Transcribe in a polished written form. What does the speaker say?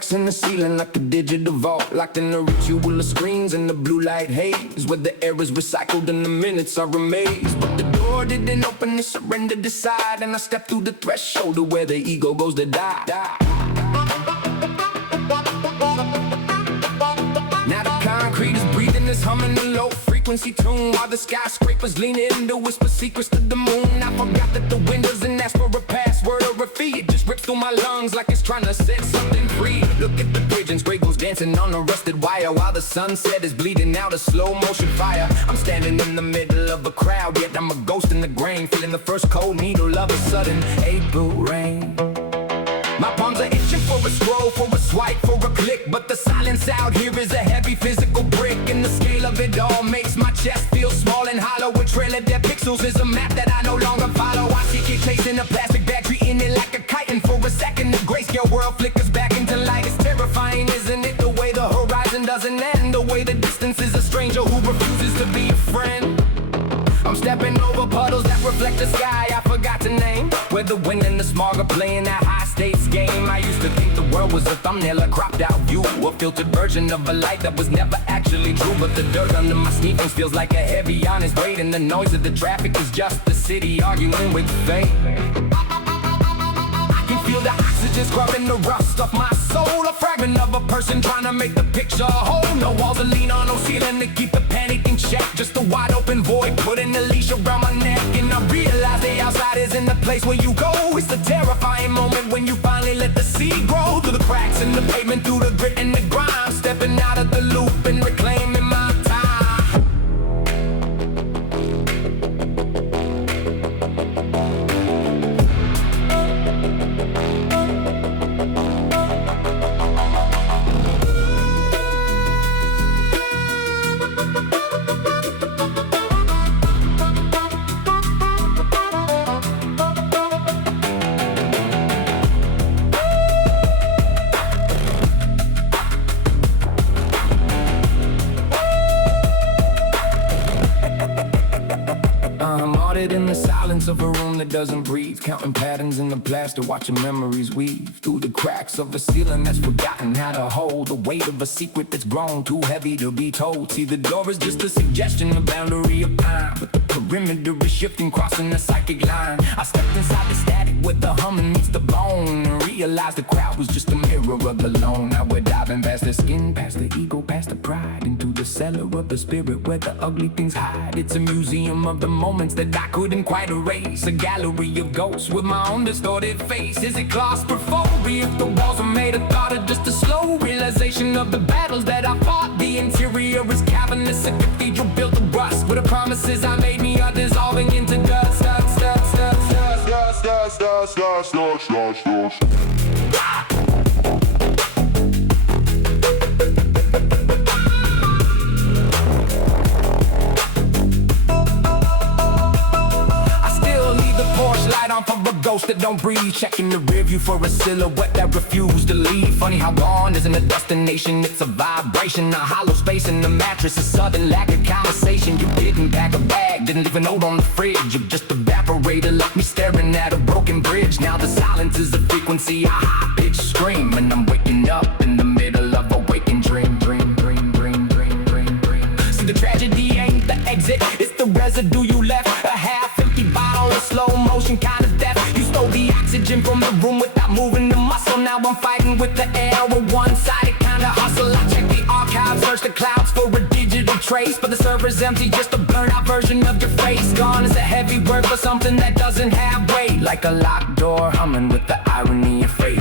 cracks in the ceiling like a digital vault, locked in a ritual of screens and the blue light haze, where the air is recycled and the minutes are amazed. But the door didn't open, it surrendered aside, and I stepped through the threshold to where the ego goes to die. Now the concrete is breathing, it's humming a low frequency tune, while the skyscrapers lean in to whisper secrets to the moon. I forgot that the windows and ask for a password or a fee. It just rips through my lungs like it's trying to set something free. Look at the pigeons, gray goose dancing on a rusted wire, while the sunset is bleeding out a slow motion fire. I'm standing in the middle of a crowd, yet I'm a ghost in the grain, feeling the first cold needle of a sudden April rain. My palms are itching for a scroll, for a swipe, for a click, but the silence out here is a heavy physical brick, and the scale of it all makes my chest feel small and hollow. A trail of dead pixels is a map that I no longer follow. I see it chasing a plastic bag, treating it like a kite, and for a second the grayscale world flickers back into light. It's terrifying, isn't it? The way the horizon doesn't end, the way the distance is a stranger who refuses to be a friend. I'm stepping over puddles that reflect the sky I forgot to name, where the wind and the smog are playing that high-stakes game. I used to think the world was a thumbnail, a cropped-out view, a filtered version of a light that was never actually true. But the dirt under my sneakers feels like a heavy, honest weight, and the noise of the traffic is just the city arguing with fate. I can feel the oxygen scrubbing the rust off my soul, a fragment of a person trying to make the picture whole. No walls to lean on, no ceiling to keep the panic in check, just a wide open void putting a leash around my neck. And I realize the outside isn't the place where you go. It's the terrifying moment when you finally let the seed grow through the cracks in the pavement, through the grit and the grime, stepping out of the loop and reclaiming my time. In the silence of a room that doesn't breathe, counting patterns in the plaster, watching memories weave through the cracks of a ceiling that's forgotten how to hold the weight of a secret that's grown too heavy to be told. See, the door is just a suggestion, a boundary of time, but the perimeter is shifting, crossing the psychic line. I stepped inside the static where the humming meets the bone, and realized the crowd was just a mirror of the lone. Now we're diving past the skin, past the ego, past the pride, into the cellar of the spirit where the ugly things hide. It's a museum of the moments that I couldn't quite erase, a gallery of ghosts with my own distorted face. Is it claustrophobia if the walls are made of thought, or just a slow realization of the battles that I fought? The interior is cavernous, a cathedral built of rust, where the promises I made me are dissolving into dust. For a ghost that don't breathe, checking the rearview for a silhouette that refused to leave. Funny how gone isn't a destination, it's a vibration, a hollow space in the mattress, a sudden lack of conversation. You didn't pack a bag, didn't leave a note on the fridge, you just evaporated, left me staring at a broken bridge. Now the silence is a frequency, a high-pitched scream, and I'm waking up in the middle of a waking dream. See, the tragedy ain't the exit, it's the residue you left, a half-empty bottle of slow motion kind of death. You stole the oxygen from the room without moving the muscle. Now I'm fighting with the air, a one-sided kind of hustle. I check the archives, search the clouds for a digital trace, but the server's empty, just a burnt-out version of your face. Gone is a heavy word for something that doesn't have weight, like a locked door humming with the irony of fate.